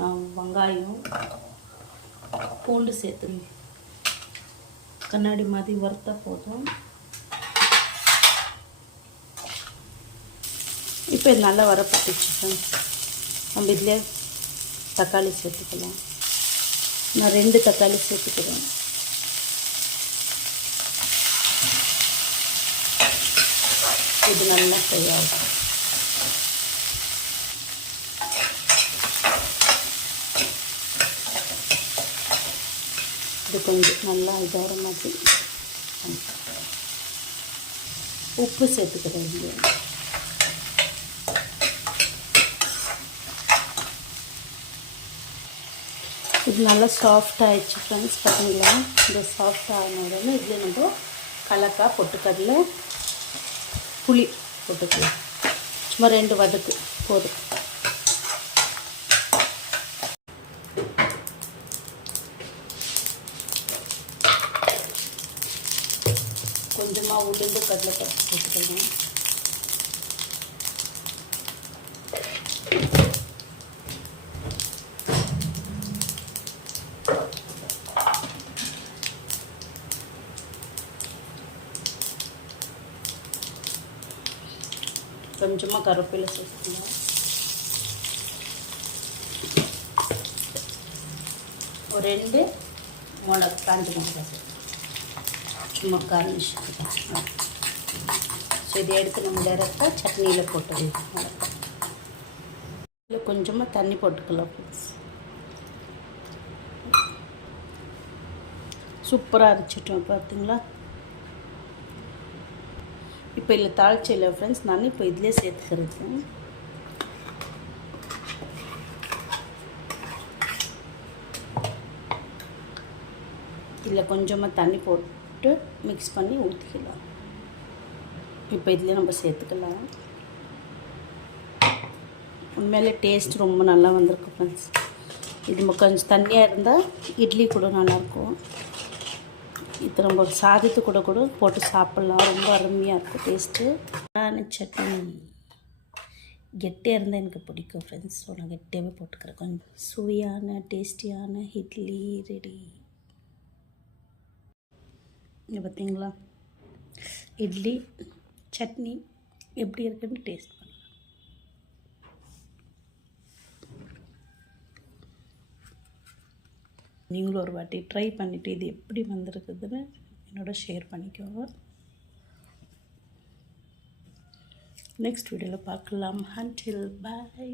நான் வெங்காயம் பூண்டு சேர்த்துங்க. கண்ணாடி மாதிரி வறுத்தா போதும். இப்போ இது நல்லா வரப்பட்டுச்சு. நம்ம இதில் தக்காளி சேர்த்துக்கலாம். நான் 2 தக்காளி சேர்த்துக்கிறேன். இது நல்லா ஃப்ரை ஆகும். இது கொஞ்சம் நல்லா இதாகிற மாதிரி உப்பு சேர்த்துக்கிறேன். இது நல்லா சாஃப்டாகிடுச்சு ஃப்ரெண்ட்ஸ். பார்த்தீங்களா, இந்த சாஃப்டான உடனே இதில் நம்ம கடலக்காய், பொட்டுக்கடலை, புளி போட்டுக்கலாம். சும்மா 2 வதக்கு போதும். கொஞ்சமாக உளுந்து கடலை பருப்பு போட்டுக்கலாம். கொஞ்சமாக கருவேப்பிலை சேர்த்துக்கலாம். ஒரு 2 காஞ்ச மிளகாய் சேர்த்துக்கலாம். சும்மா கார்னிஷ். ஸோ இதை எடுத்து நம்ம டேரெக்டாக சட்னியில் போட்டு இல்லை கொஞ்சமாக தண்ணி போட்டுக்கலாம் ஃப்ரெண்ட்ஸ். சூப்பராக அரைச்சிட்டோம் பார்த்தீங்களா. இப்போ இதில் தாளிச்சில்லை ஃப்ரெண்ட்ஸ். நான் இப்போ இதிலே சேர்த்துக்கிறேன். இதில் கொஞ்சமாக தண்ணி போட்டு மிக்ஸ் பண்ணி ஊற்றிக்கலாம். இப்போ இதில் நம்ம சேர்த்துக்கலாம். உண்மையிலே டேஸ்ட் ரொம்ப நல்லா வந்திருக்கு ஃப்ரெண்ட்ஸ். இது கொஞ்சம் தண்ணியாக இருந்தால் இட்லி கூட நல்லாயிருக்கும். இது நம்ம சாதத்து கூட போட்டு சாப்பிட்லாம். ரொம்ப அருமையாக இருக்கும் டேஸ்ட்டு. சட்னி கெட்டியாக இருந்தால் எனக்கு பிடிக்கும் ஃப்ரெண்ட்ஸ். ஸோ நான் கெட்டியாகவே போட்டுக்கிறேன். கொஞ்சம் சுவையான டேஸ்டியான இட்லி ரெடி. இங்கே பார்த்தீங்களா, இட்லி சட்னி எப்படி இருக்குன்னு டேஸ்ட் பண்ணலாம். நீங்களும் ஒரு வாட்டி ட்ரை பண்ணிவிட்டு இது எப்படி வந்திருக்குதுன்னு என்னோட ஷேர் பண்ணிக்கோங்க. நெக்ஸ்ட் வீடியோவில் பார்க்கலாம். until bye.